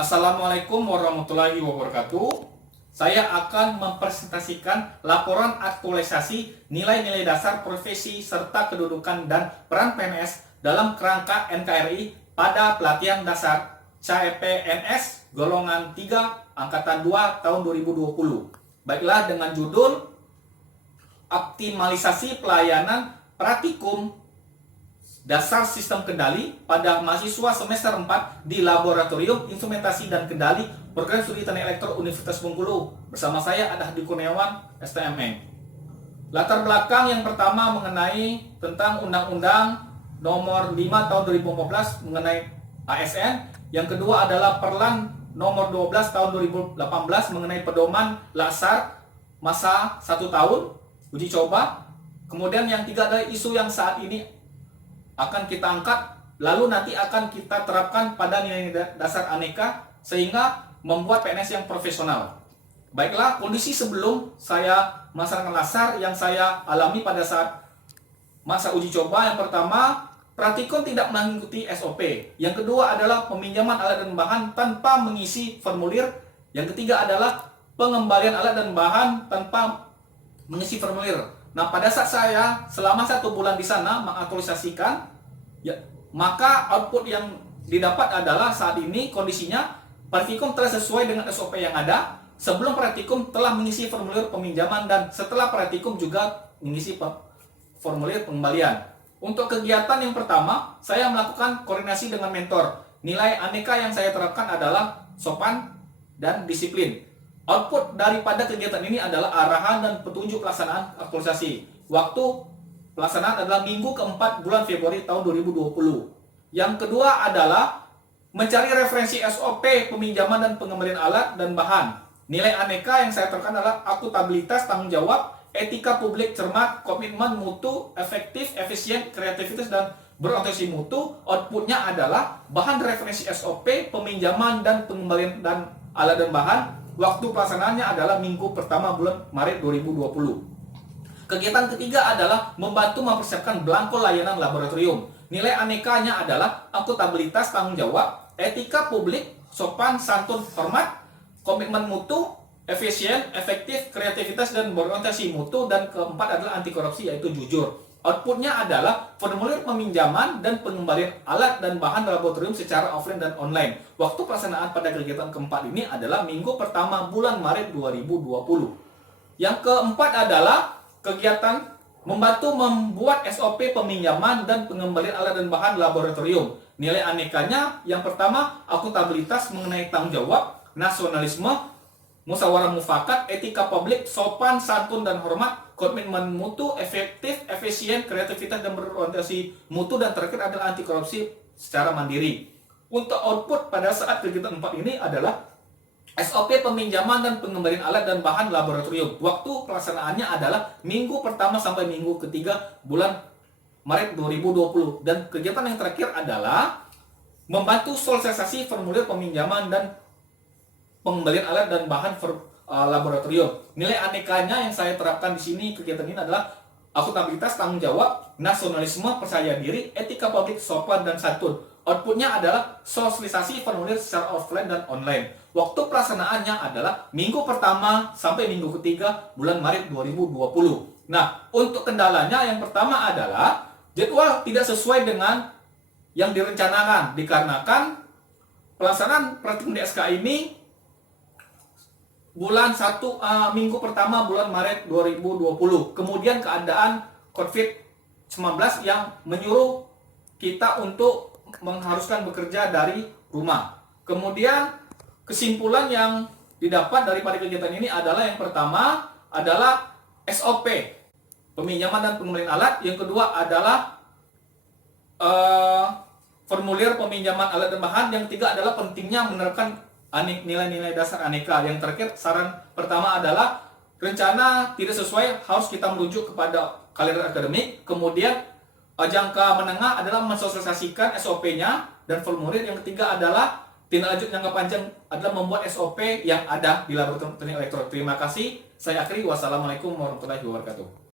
Assalamualaikum warahmatullahi wabarakatuh. Saya akan mempresentasikan laporan aktualisasi nilai-nilai dasar profesi serta kedudukan dan peran PNS dalam kerangka NKRI pada pelatihan dasar CPNS golongan 3 angkatan 2 tahun 2020. Baiklah, dengan judul Optimalisasi Pelayanan Praktikum Dasar Sistem Kendali pada mahasiswa semester 4 di Laboratorium Instrumentasi dan Kendali Program Studi Teknik Elektro Universitas Bengkulu. Bersama saya ada Hadi Kurniawan, STME. Latar belakang yang pertama mengenai tentang Undang-Undang Nomor 5 Tahun 2014 mengenai ASN. Yang kedua adalah Perlan Nomor 12 Tahun 2018 mengenai pedoman lasar masa 1 tahun uji coba. Kemudian yang tiga adalah isu yang saat ini akan kita angkat, lalu nanti akan kita terapkan pada nilai dasar aneka sehingga membuat PNS yang profesional. Baiklah, kondisi sebelum saya melaksanakan lasar yang saya alami pada saat masa uji coba. Yang pertama, praktikum tidak mengikuti SOP. Yang kedua adalah peminjaman alat dan bahan tanpa mengisi formulir. Yang ketiga adalah pengembalian alat dan bahan tanpa mengisi formulir. Nah, pada saat saya selama 1 bulan di sana mengaktualisasikan, ya, maka output yang didapat adalah saat ini kondisinya praktikum telah sesuai dengan SOP yang ada. Sebelum praktikum telah mengisi formulir peminjaman dan setelah praktikum juga mengisi formulir pengembalian. Untuk kegiatan yang pertama, saya melakukan koordinasi dengan mentor. Nilai aneka yang saya terapkan adalah sopan dan disiplin. Output daripada kegiatan ini adalah arahan dan petunjuk pelaksanaan aktualisasi. Waktu pelaksanaan adalah minggu keempat bulan Februari tahun 2020. Yang kedua adalah mencari referensi SOP peminjaman dan pengembalian alat dan bahan. Nilai aneka yang saya terapkan adalah akuntabilitas, tanggung jawab, etika publik cermat, komitmen mutu, efektif, efisien, kreativitas, dan berorientasi mutu. Outputnya adalah bahan referensi SOP peminjaman dan pengembalian dan alat dan bahan. Waktu pelaksanaannya adalah minggu pertama bulan Maret 2020. Kegiatan ketiga adalah membantu mempersiapkan belangko layanan laboratorium. Nilai anekanya adalah akuntabilitas, tanggung jawab, etika publik, sopan, santun, hormat, komitmen mutu, efisien, efektif, kreativitas, dan berorientasi mutu. Dan keempat adalah anti korupsi, yaitu jujur. Outputnya adalah formulir peminjaman dan pengembalian alat dan bahan laboratorium secara offline dan online. Waktu pelaksanaan pada kegiatan keempat ini adalah minggu pertama bulan Maret 2020. Yang keempat adalah kegiatan membantu membuat SOP peminjaman dan pengembalian alat dan bahan laboratorium. Nilai anekanya yang pertama akuntabilitas mengenai tanggung jawab, nasionalisme, musyawarah mufakat, etika publik, sopan, santun, dan hormat, komitmen mutu, efektif, efisien, kreativitas, dan berorientasi mutu, dan terakhir adalah anti korupsi secara mandiri. Untuk output pada saat kegiatan 4 ini adalah SOP peminjaman dan pengembalian alat dan bahan laboratorium. Waktu pelaksanaannya adalah minggu pertama sampai minggu ketiga bulan Maret 2020. Dan kegiatan yang terakhir adalah membantu sosialisasi formulir peminjaman dan pengembalian alat dan bahan laboratorium. Nilai anekanya yang saya terapkan di sini kegiatan ini adalah akuntabilitas, tanggung jawab, nasionalisme, percaya diri, etika publik, sopan, dan santun. Outputnya adalah sosialisasi formulir secara offline dan online. Waktu pelaksanaannya adalah minggu pertama sampai minggu ketiga bulan Maret 2020. Nah, untuk kendalanya yang pertama adalah jadwal tidak sesuai dengan yang direncanakan dikarenakan pelaksanaan praktikum DSK ini bulan 1 minggu pertama bulan Maret 2020. Kemudian keadaan COVID-19 yang menyuruh kita untuk mengharuskan bekerja dari rumah. Kemudian kesimpulan yang didapat daripada kegiatan ini adalah yang pertama adalah SOP peminjaman dan pengembalian alat. Yang kedua adalah formulir peminjaman alat dan bahan. Yang ketiga adalah pentingnya menerapkan nilai-nilai dasar aneka. Yang terakhir, saran pertama adalah rencana tidak sesuai, harus kita merujuk kepada kalender akademik. Kemudian jangka menengah adalah mensosialisasikan SOP-nya dan formulir. Yang ketiga adalah tindak lanjut jangka panjang adalah membuat SOP yang ada di Laboratorium Teknik Elektro. Terima kasih. Saya akhiri. Wassalamualaikum warahmatullahi wabarakatuh.